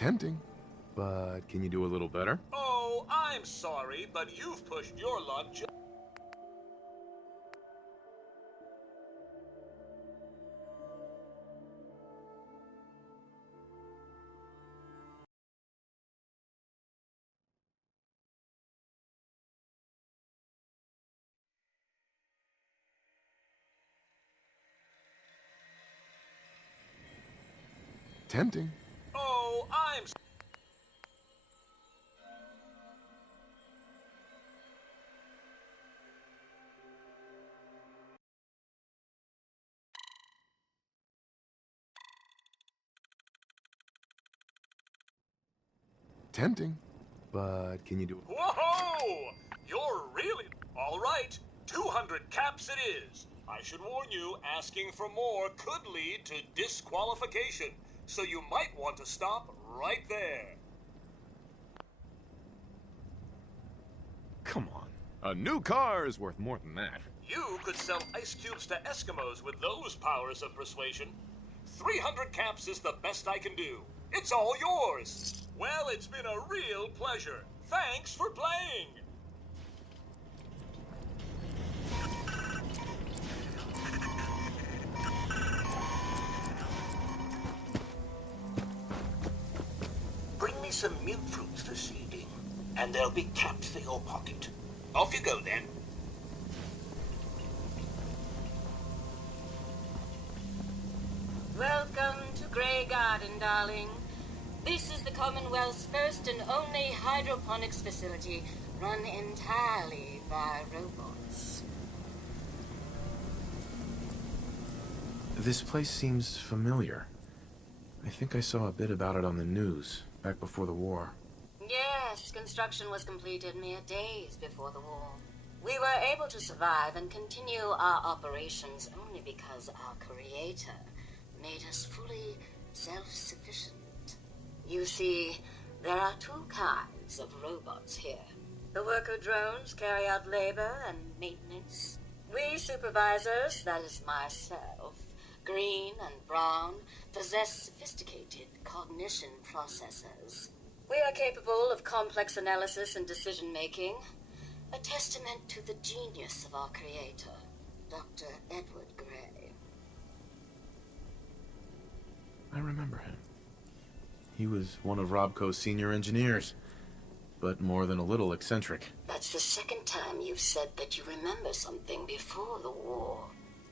Tempting. But can you do a little better? Oh, I'm sorry, but you've pushed your luck Tempting. Oh, I'm... Tempting. But can you do it? Whoa! You're really... All right, 200 caps it is. I should warn you, asking for more could lead to disqualification, so you might want to stop right there. Come on. A new car is worth more than that. You could sell ice cubes to Eskimos with those powers of persuasion. 300 caps is the best I can do. It's all yours. Well, it's been a real pleasure. Thanks for playing. Bring me some milk fruits for seeding, and there'll be caps for your pocket. Off you go, then. Welcome to Grey Garden, darling. This is the Commonwealth's first and only hydroponics facility run entirely by robots. This place seems familiar. I think I saw a bit about it on the news back before the war. Yes, construction was completed mere days before the war. We were able to survive and continue our operations only because our creator made us fully self-sufficient. You see, there are two kinds of robots here. The worker drones carry out labor and maintenance. We supervisors, that is myself, green and brown, possess sophisticated cognition processors. We are capable of complex analysis and decision-making, a testament to the genius of our creator, Dr. Edward Grey. I remember him. He was one of Robco's senior engineers, but more than a little eccentric. That's the second time you've said that you remember something before the war.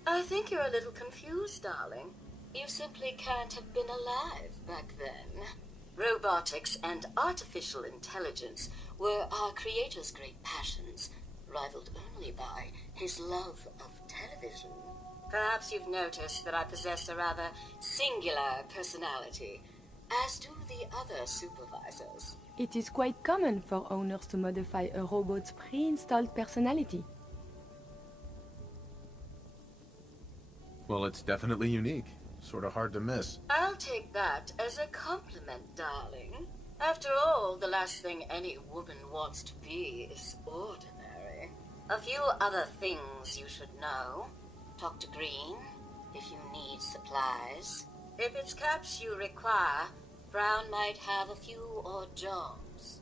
I think you're a little confused, darling. You simply can't have been alive back then. Robotics and artificial intelligence were our creator's great passions, rivaled only by his love of television. Perhaps you've noticed that I possess a rather singular personality, as do the other supervisors. It is quite common for owners to modify a robot's pre-installed personality. Well, it's definitely unique. Sort of hard to miss. I'll take that as a compliment, darling. After all, the last thing any woman wants to be is ordinary. A few other things you should know. Talk to Green if you need supplies. If it's caps you require, Brown might have a few odd jobs.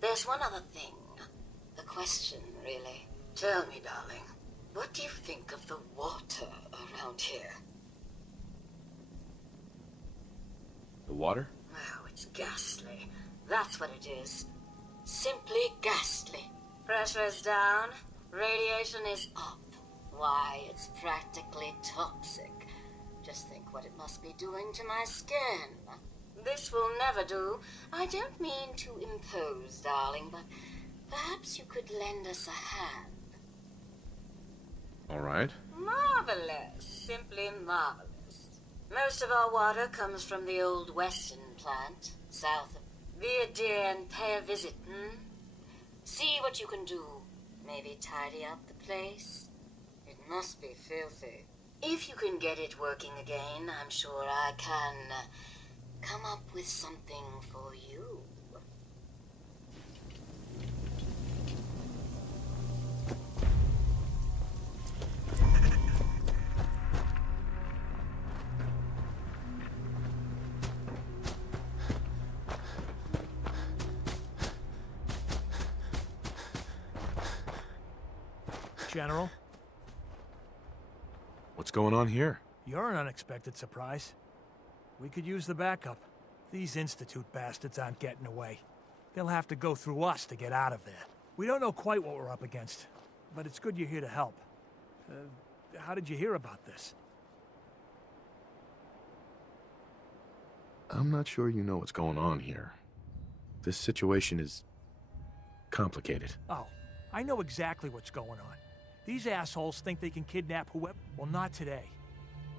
There's one other thing. A question, really. Tell me, darling, what do you think of the water around here? The water? Oh, it's ghastly. That's what it is. Simply ghastly. Pressure's down. Radiation is up. Why, it's practically toxic. Just think what it must be doing to my skin. This will never do. I don't mean to impose, darling, but perhaps you could lend us a hand. All right. Marvelous. Simply marvelous. Most of our water comes from the old Weston plant, south of... Be a dear and pay a visit, See what you can do. Maybe tidy up the place. It must be filthy. If you can get it working again, I'm sure I can come up with something for you. General. What's going on here? You're an unexpected surprise. We could use the backup. These Institute bastards aren't getting away. They'll have to go through us to get out of there. We don't know quite what we're up against, but it's good you're here to help. How did you hear about this? I'm not sure you know what's going on here. This situation is complicated. Oh, I know exactly what's going on. These assholes think they can kidnap whoever. Well, not today.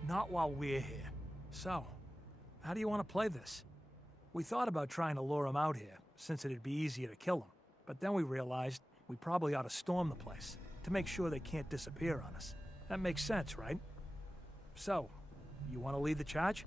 Not while we're here. So, how do you want to play this? We thought about trying to lure them out here, since it'd be easier to kill them. But then we realized we probably ought to storm the place, to make sure they can't disappear on us. That makes sense, right? So, you want to lead the charge?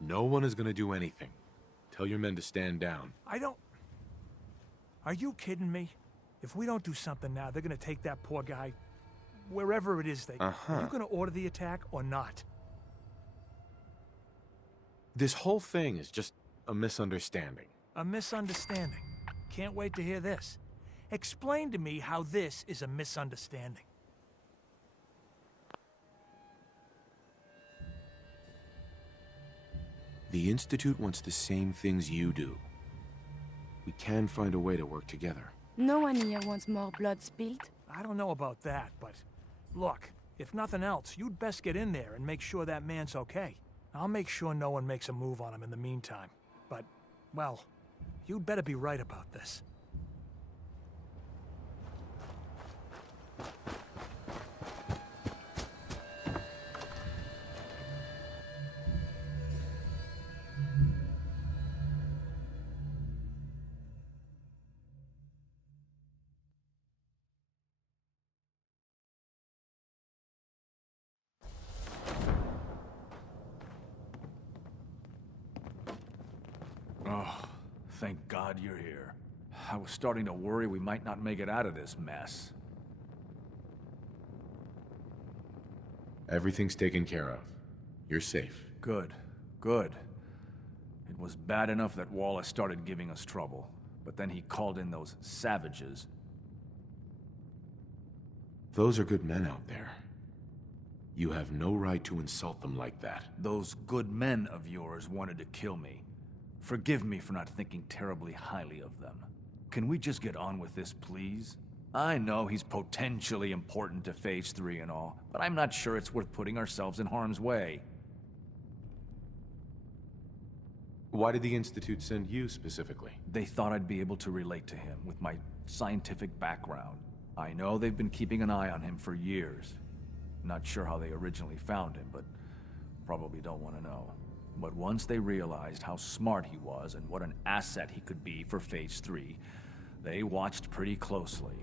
No one is gonna do anything. Tell your men to stand down. I don't... Are you kidding me? If we don't do something now, they're gonna take that poor guy... wherever it is they... Are you gonna order the attack or not? This whole thing is just a misunderstanding. A misunderstanding. Can't wait to hear this. Explain to me how this is a misunderstanding. The Institute wants the same things you do. We can find a way to work together. No one here wants more blood spilled. I don't know about that, but... Look, if nothing else, you'd best get in there and make sure that man's okay. I'll make sure no one makes a move on him in the meantime. But, well, you'd better be right about this. Oh, thank God you're here. I was starting to worry we might not make it out of this mess. Everything's taken care of. You're safe. Good, good. It was bad enough that Wallace started giving us trouble, but then he called in those savages. Those are good men out there. You have no right to insult them like that. Those good men of yours wanted to kill me. Forgive me for not thinking terribly highly of them. Can we just get on with this, please? I know he's potentially important to Phase 3 and all, but I'm not sure it's worth putting ourselves in harm's way. Why did the Institute send you specifically? They thought I'd be able to relate to him with my scientific background. I know they've been keeping an eye on him for years. Not sure how they originally found him, but probably don't want to know. But once they realized how smart he was and what an asset he could be for Phase 3, they watched pretty closely.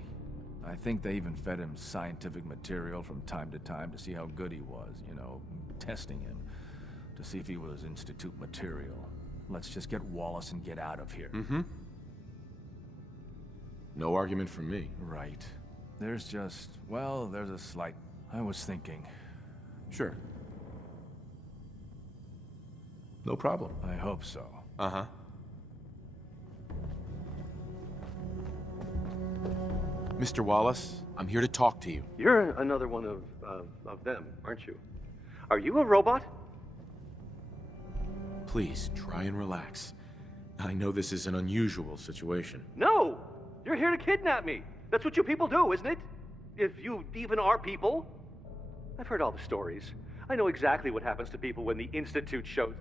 I think they even fed him scientific material from time to time to see how good he was, you know, testing him, to see if he was Institute material. Let's just get Wallace and get out of here. Mm-hmm. No argument from me. Right. There's just, well, there's a slight... I was thinking. Sure. No problem. I hope so. Uh-huh. Mr. Wallace, I'm here to talk to you. You're another one of them, aren't you? Are you a robot? Please, try and relax. I know this is an unusual situation. No! You're here to kidnap me! That's what you people do, isn't it? If you even are people. I've heard all the stories. I know exactly what happens to people when the Institute shows...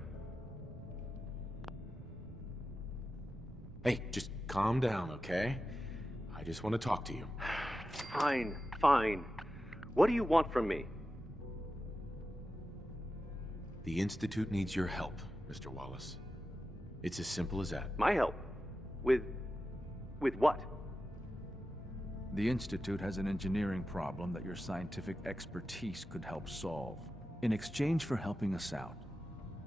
Hey, just calm down, okay? I just want to talk to you. Fine, fine. What do you want from me? The Institute needs your help, Mr. Wallace. It's as simple as that. My help? With what? The Institute has an engineering problem that your scientific expertise could help solve. In exchange for helping us out,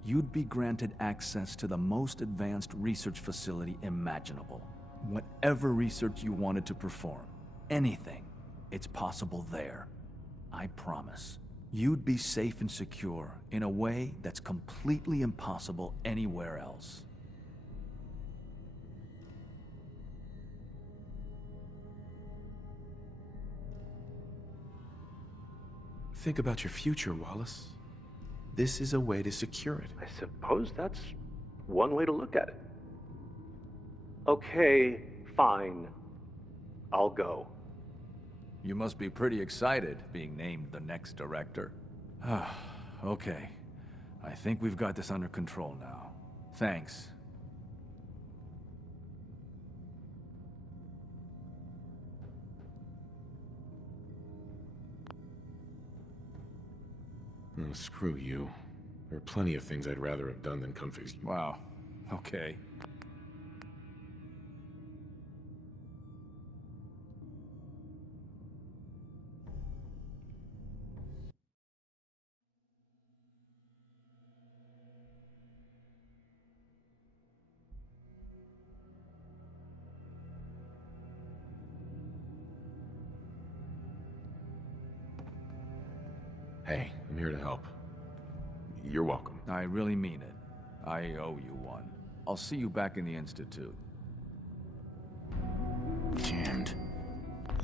you'd be granted access to the most advanced research facility imaginable. Whatever research you wanted to perform, anything, it's possible there. I promise. You'd be safe and secure in a way that's completely impossible anywhere else. Think about your future, Wallace. This is a way to secure it. I suppose that's one way to look at it. Okay, fine. I'll go. You must be pretty excited being named the next director. Okay. I think we've got this under control now. Thanks. Oh, screw you. There are plenty of things I'd rather have done than come fix you. Wow. Okay. Hey, I'm here to help. You're welcome. I really mean it. I owe you one. I'll see you back in the Institute. Damned.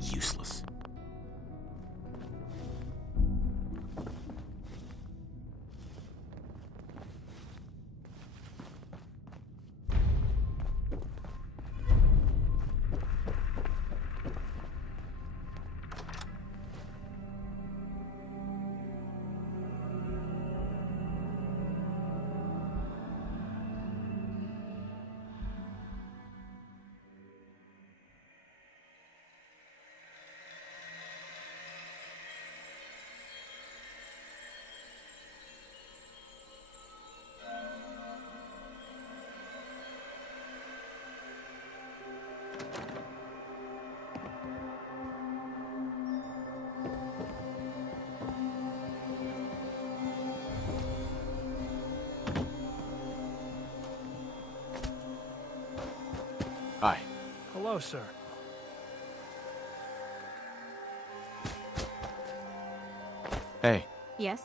Useless. Hi. Hello, sir. Hey. Yes?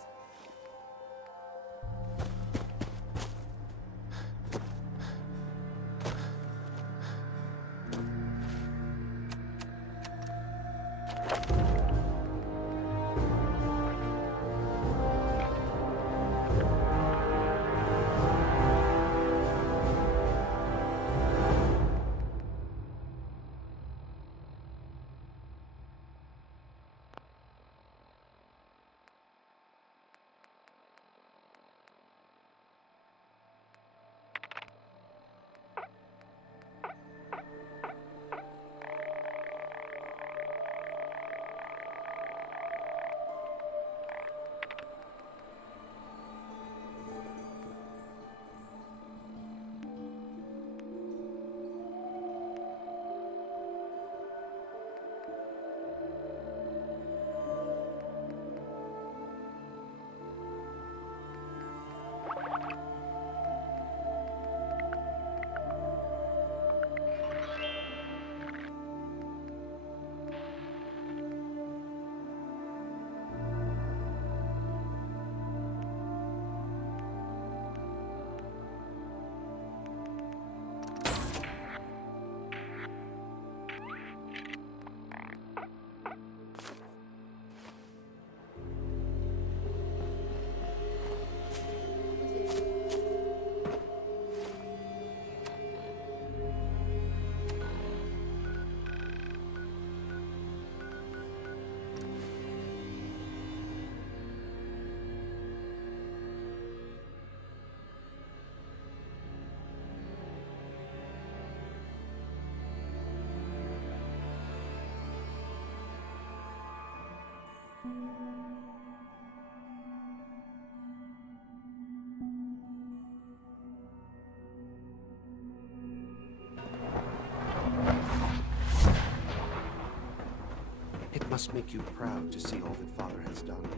must make you proud to see all that Father has done.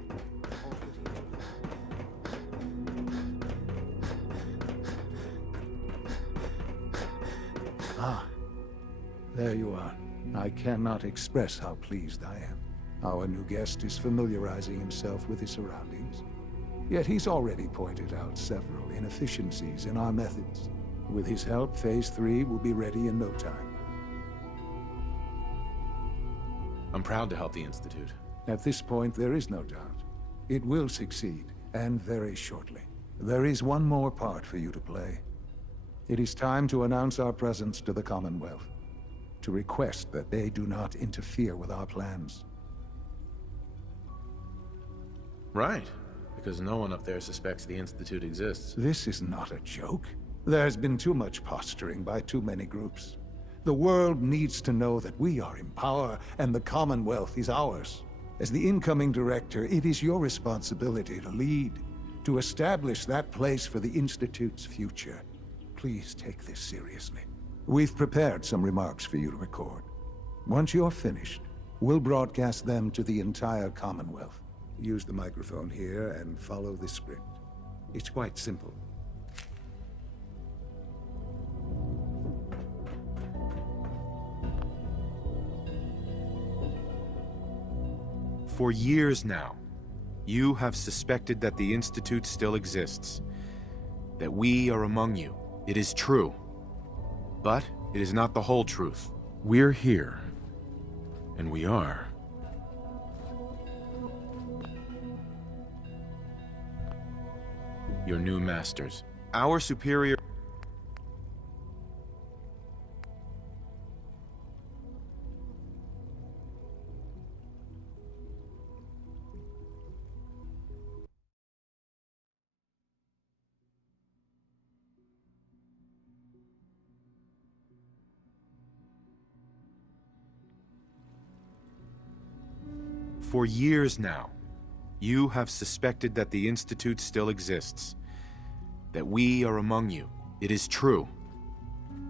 All that he has built. Ah, there you are. I cannot express how pleased I am. Our new guest is familiarizing himself with his surroundings. Yet he's already pointed out several inefficiencies in our methods. With his help, Phase 3 will be ready in no time. I'm proud to help the Institute. At this point, there is no doubt. It will succeed, and very shortly. There is one more part for you to play. It is time to announce our presence to the Commonwealth, to request that they do not interfere with our plans. Right, because no one up there suspects the Institute exists. This is not a joke. There's been too much posturing by too many groups. The world needs to know that we are in power, and the Commonwealth is ours. As the incoming director, it is your responsibility to lead, to establish that place for the Institute's future. Please take this seriously. We've prepared some remarks for you to record. Once you're finished, we'll broadcast them to the entire Commonwealth. Use the microphone here and follow the script. It's quite simple. For years now, you have suspected that the Institute still exists, that we are among you. It is true, but it is not the whole truth. We're here, and we are. Your new masters. Our superior... For years now, you have suspected that the Institute still exists, that we are among you. It is true,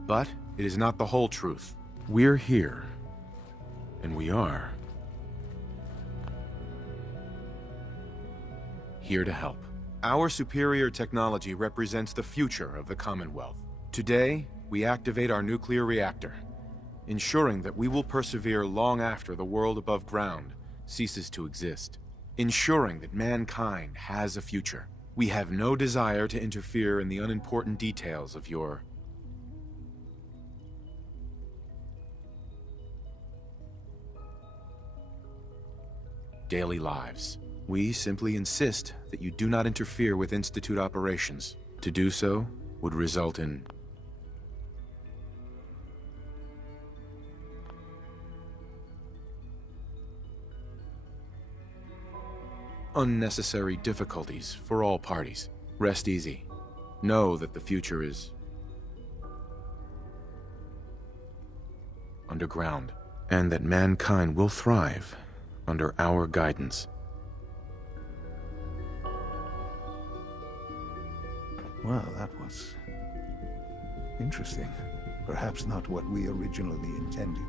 but it is not the whole truth. We're here, and we are here to help. Our superior technology represents the future of the Commonwealth. Today, we activate our nuclear reactor, ensuring that we will persevere long after the world above ground ceases to exist, ensuring that mankind has a future. We have no desire to interfere in the unimportant details of your daily lives. We simply insist that you do not interfere with Institute operations. To do so would result in unnecessary difficulties for all parties. Rest easy. Know that the future is underground, and that mankind will thrive under our guidance. Well, that was interesting. Perhaps not what we originally intended,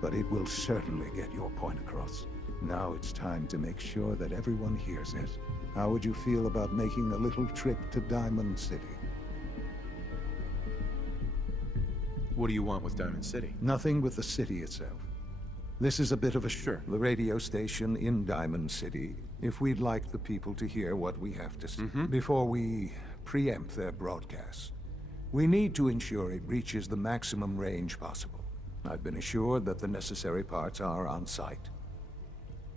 but it will certainly get your point across. Now it's time to make sure that everyone hears it. How would you feel about making a little trip to Diamond City? What do you want with Diamond City? Nothing with the city itself. This is a bit of a Sure. The radio station in Diamond City, if we'd like the people to hear what we have to say. Before we preempt their broadcast, we need to ensure it reaches the maximum range possible. I've been assured that the necessary parts are on site.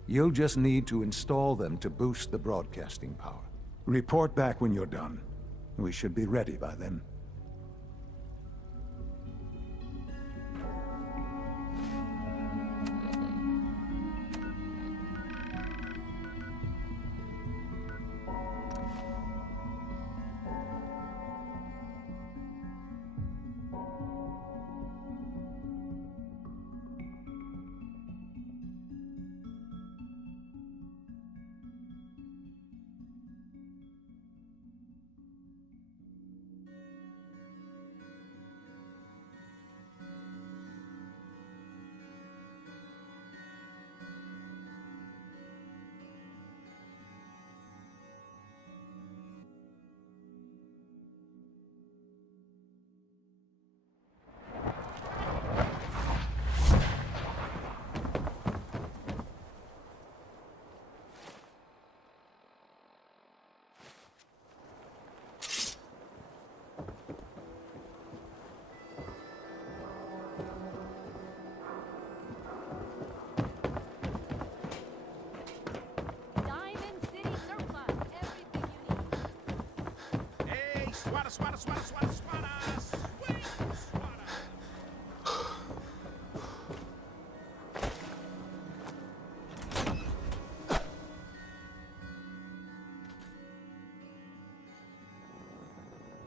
You'll just need to install them to boost the broadcasting power. Report back when you're done. We should be ready by then.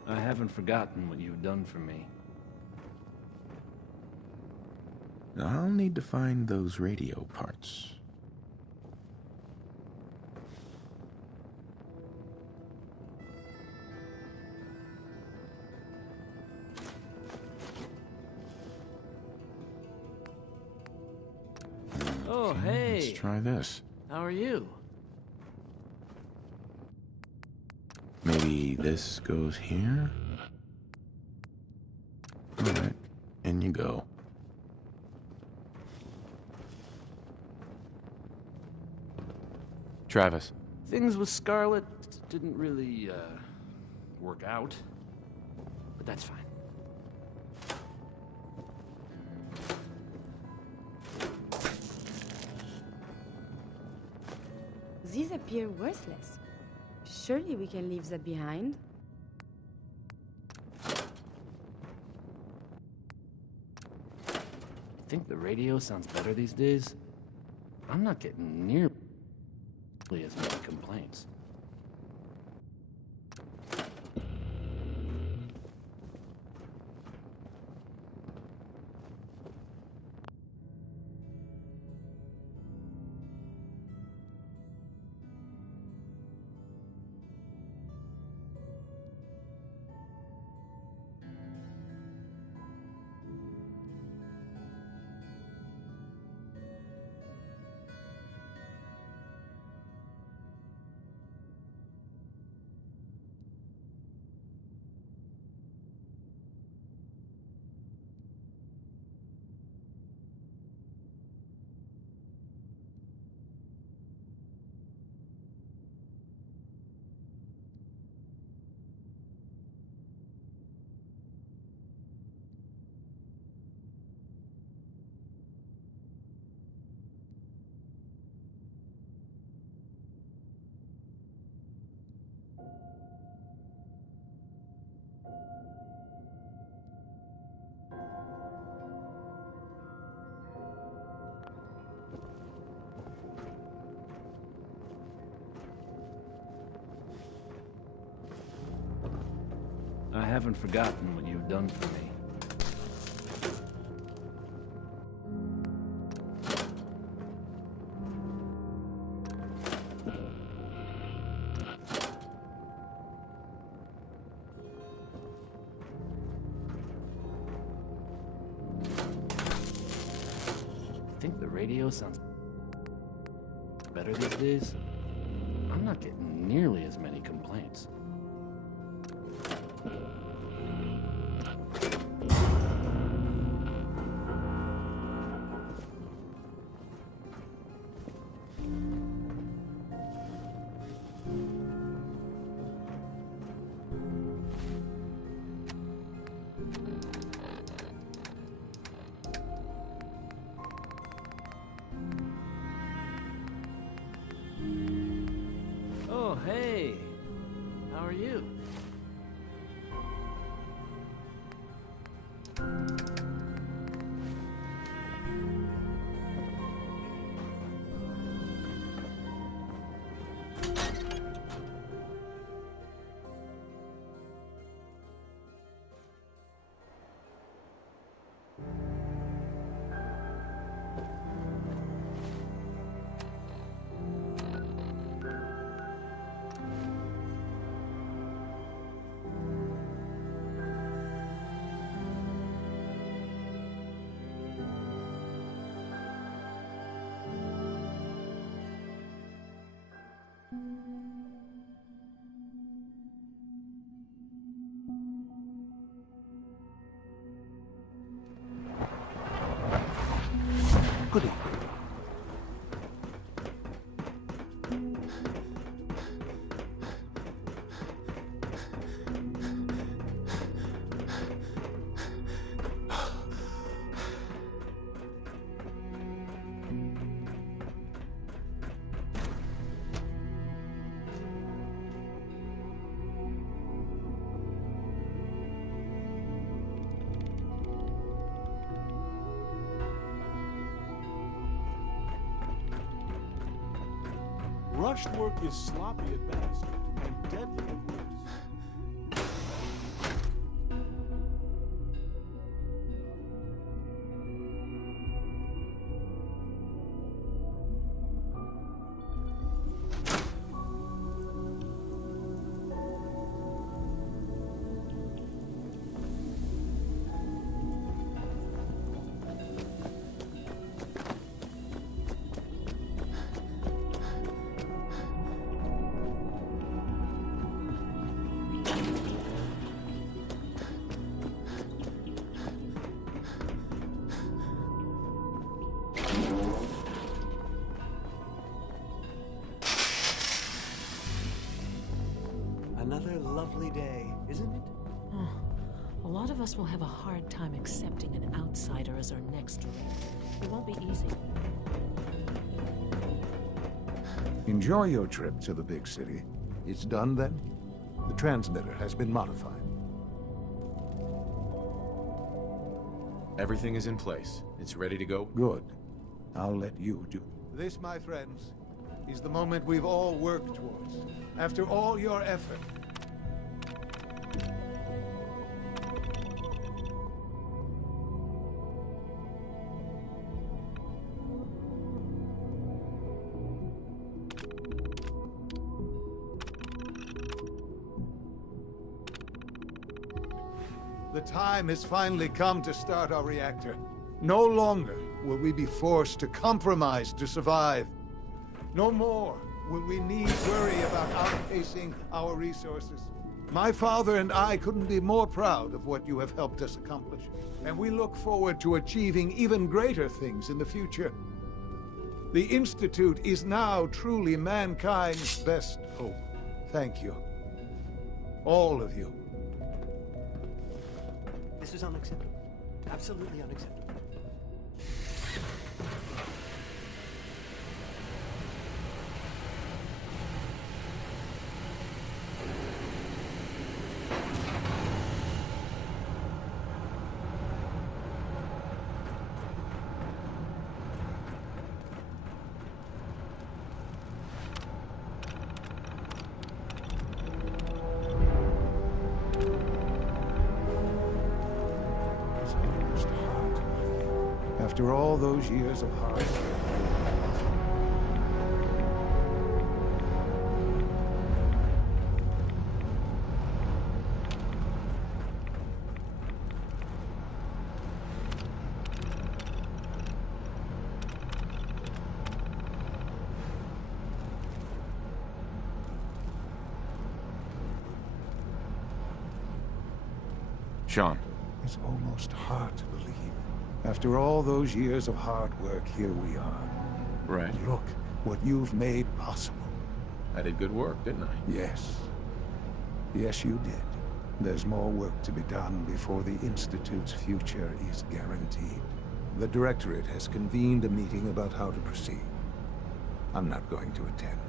I haven't forgotten what you've done for me. I'll need to find those radio parts. Oh, hey! Let's try this. How are you? Maybe this goes here? Alright, in you go. Travis. Things with Scarlet didn't really, work out. But that's fine. These appear worthless. Surely we can leave that behind. Think the radio sounds better these days? I'm not getting nearly as many complaints. I haven't forgotten what you've done for me. Think the radio sounds better these days? I'm not getting nearly as many complaints. Oh, hey! How are you? Good evening. Rushed work is sloppy at best and deadly at worst. Another lovely day, isn't it? A lot of us will have a hard time accepting an outsider as our next director. It won't be easy. Enjoy your trip to the big city. It's done then? The transmitter has been modified. Everything is in place. It's ready to go. Good. I'll let you do. This, my friends, is the moment we've all worked towards. After all your effort. The time has finally come to start our reactor. No longer will we be forced to compromise to survive. No more will we need worry about outpacing our resources. My father and I couldn't be more proud of what you have helped us accomplish, and we look forward to achieving even greater things in the future. The Institute is now truly mankind's best hope. Thank you. All of you. This is unacceptable. Absolutely unacceptable. After all those years of hard work. Sean. It's almost hard to believe. After all those years of hard work, here we are. Right. Look what you've made possible. I did good work, didn't I? Yes. Yes, you did. There's more work to be done before the Institute's future is guaranteed. The Directorate has convened a meeting about how to proceed. I'm not going to attend.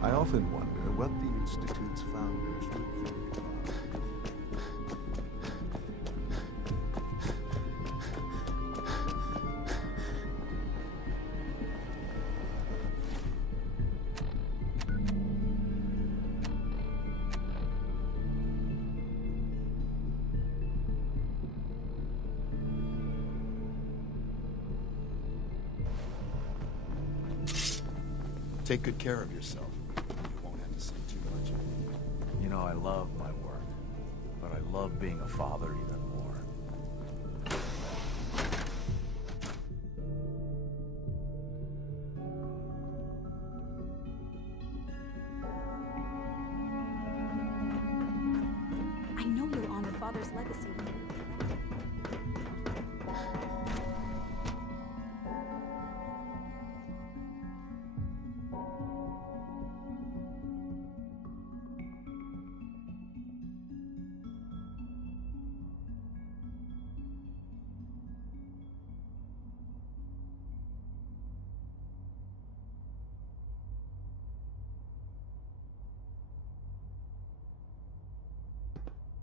I often wonder what the Institute's founders would think. Take good care of yourself. You know, I love my work, but I love being a father even more. I know you'll honor Father's legacy when you're director.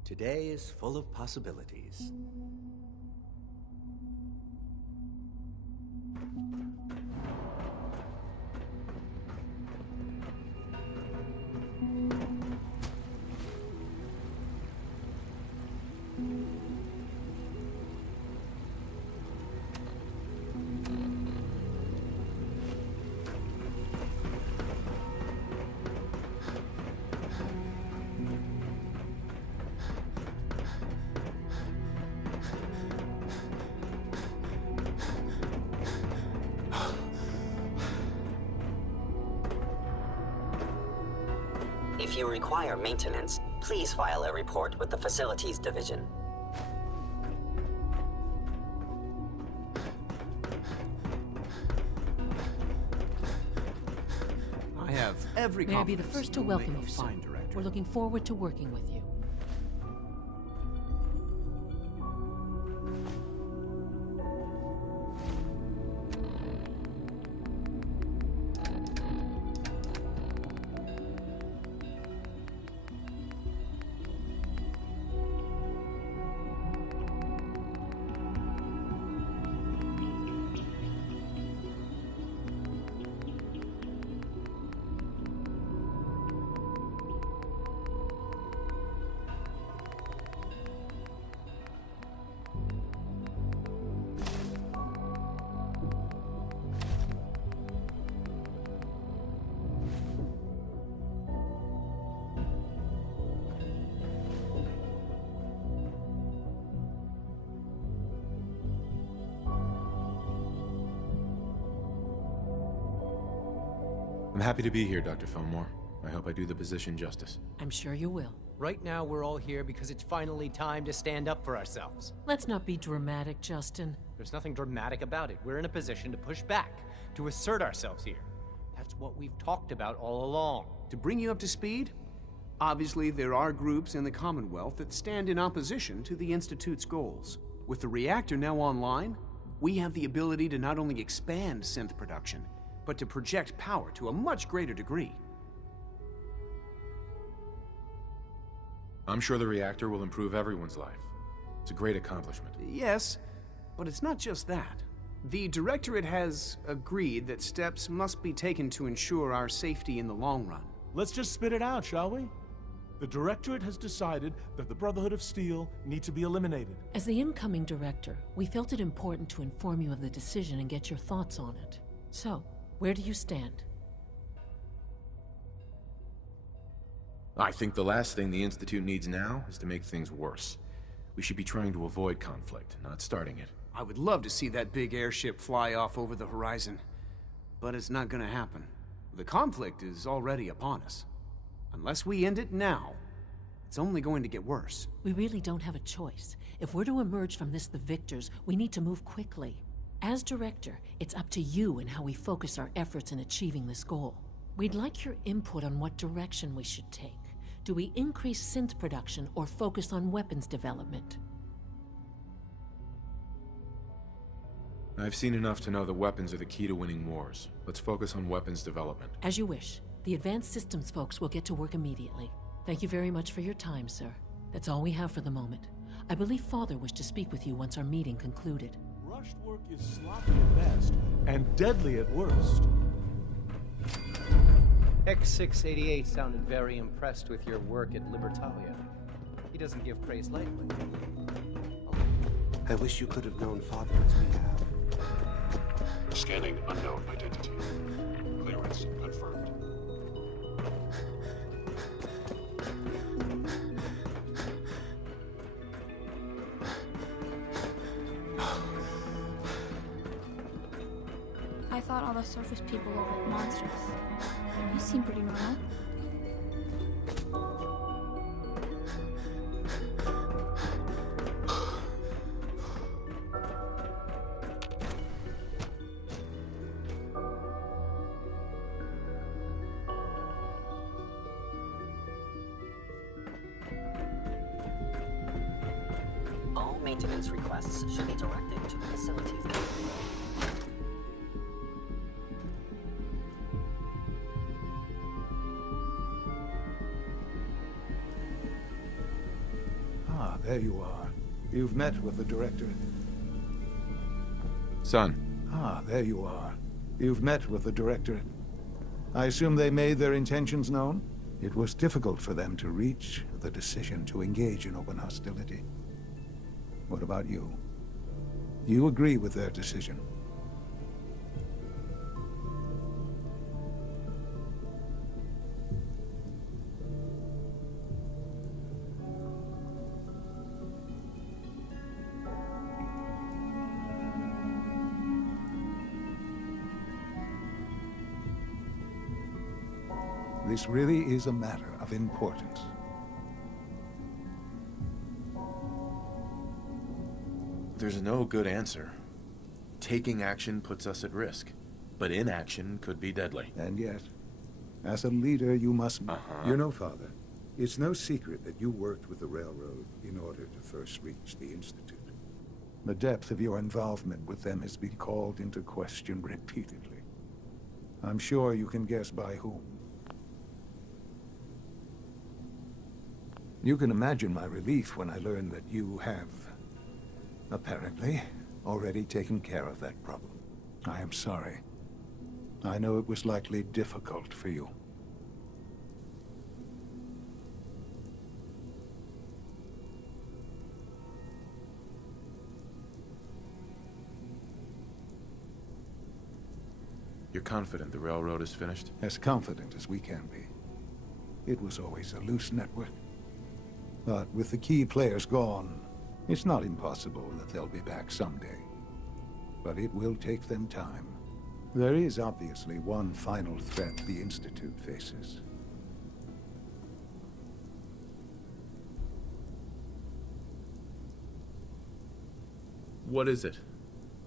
Today is full of possibilities. If you require maintenance, please file a report with the Facilities Division. I have every May I be the confidence first to you'll welcome make you, a sir. fine director. We're looking forward to working with you. I'm happy to be here, Dr. Fillmore. I hope I do the position justice. I'm sure you will. Right now, we're all here because it's finally time to stand up for ourselves. Let's not be dramatic, Justin. There's nothing dramatic about it. We're in a position to push back, to assert ourselves here. That's what we've talked about all along. To bring you up to speed, obviously there are groups in the Commonwealth that stand in opposition to the Institute's goals. With the reactor now online, we have the ability to not only expand synth production, but to project power to a much greater degree. I'm sure the reactor will improve everyone's life. It's a great accomplishment. Yes, but it's not just that. The Directorate has agreed that steps must be taken to ensure our safety in the long run. Let's just spit it out, shall we? The Directorate has decided that the Brotherhood of Steel need to be eliminated. As the incoming director, we felt it important to inform you of the decision and get your thoughts on it. So, where do you stand? I think the last thing the Institute needs now is to make things worse. We should be trying to avoid conflict, not starting it. I would love to see that big airship fly off over the horizon, but it's not gonna happen. The conflict is already upon us. Unless we end it now, it's only going to get worse. We really don't have a choice. If we're to emerge from this the victors, we need to move quickly. As director, it's up to you and how we focus our efforts in achieving this goal. We'd like your input on what direction we should take. Do we increase synth production or focus on weapons development? I've seen enough to know that weapons are the key to winning wars. Let's focus on weapons development. As you wish. The Advanced Systems folks will get to work immediately. Thank you very much for your time, sir. That's all we have for the moment. I believe Father wished to speak with you once our meeting concluded. Rushed work is sloppy at best and deadly at worst. X688 sounded very impressed with your work at Libertalia. He doesn't give praise lightly. I wish you could have known Father as we have. Scanning unknown identity. Clearance confirmed. I thought all the surface people looked like monsters. You seem pretty normal. All maintenance requests should be directed to the facilities. there you are. You've met with the Directorate. Son. Ah, there you are. You've met with the Directorate. I assume they made their intentions known? It was difficult for them to reach the decision to engage in open hostility. What about you? Do you agree with their decision? This really is a matter of importance. There's no good answer. Taking action puts us at risk, but inaction could be deadly. And yet, as a leader, you must... You know, Father, it's no secret that you worked with the Railroad in order to first reach the Institute. The depth of your involvement with them has been called into question repeatedly. I'm sure you can guess by whom. You can imagine my relief when I learned that you have, apparently, already taken care of that problem. I am sorry. I know it was likely difficult for you. You're confident the Railroad is finished? As confident as we can be. It was always a loose network. But with the key players gone, it's not impossible that they'll be back someday. But it will take them time. There is obviously one final threat the Institute faces. What is it?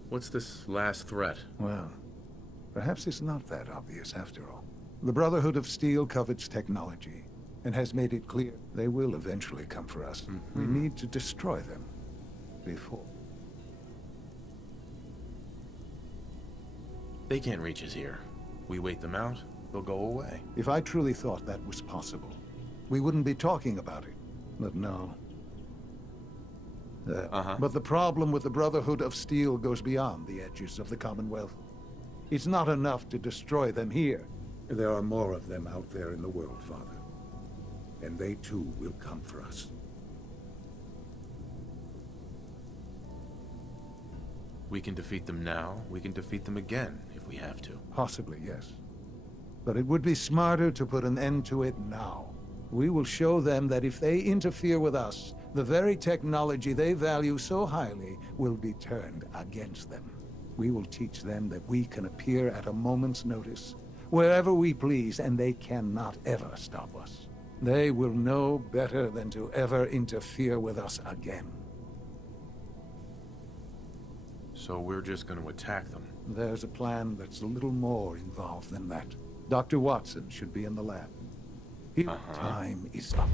What's this last threat? Well, perhaps it's not that obvious after all. The Brotherhood of Steel covets technology, and has made it clear they will eventually come for us. We need to destroy them before. They can't reach us here. We wait them out, they'll go away. If I truly thought that was possible, we wouldn't be talking about it. But no. But the problem with the Brotherhood of Steel goes beyond the edges of the Commonwealth. It's not enough to destroy them here. There are more of them out there in the world, Father. And they too will come for us. We can defeat them now, we can defeat them again, if we have to. Possibly, yes. But it would be smarter to put an end to it now. We will show them that if they interfere with us, the very technology they value so highly will be turned against them. We will teach them that we can appear at a moment's notice, wherever we please, and they cannot ever stop us. They will know better than to ever interfere with us again. So we're just going to attack them? There's a plan that's a little more involved than that. Dr. Watson should be in the lab. Time is up.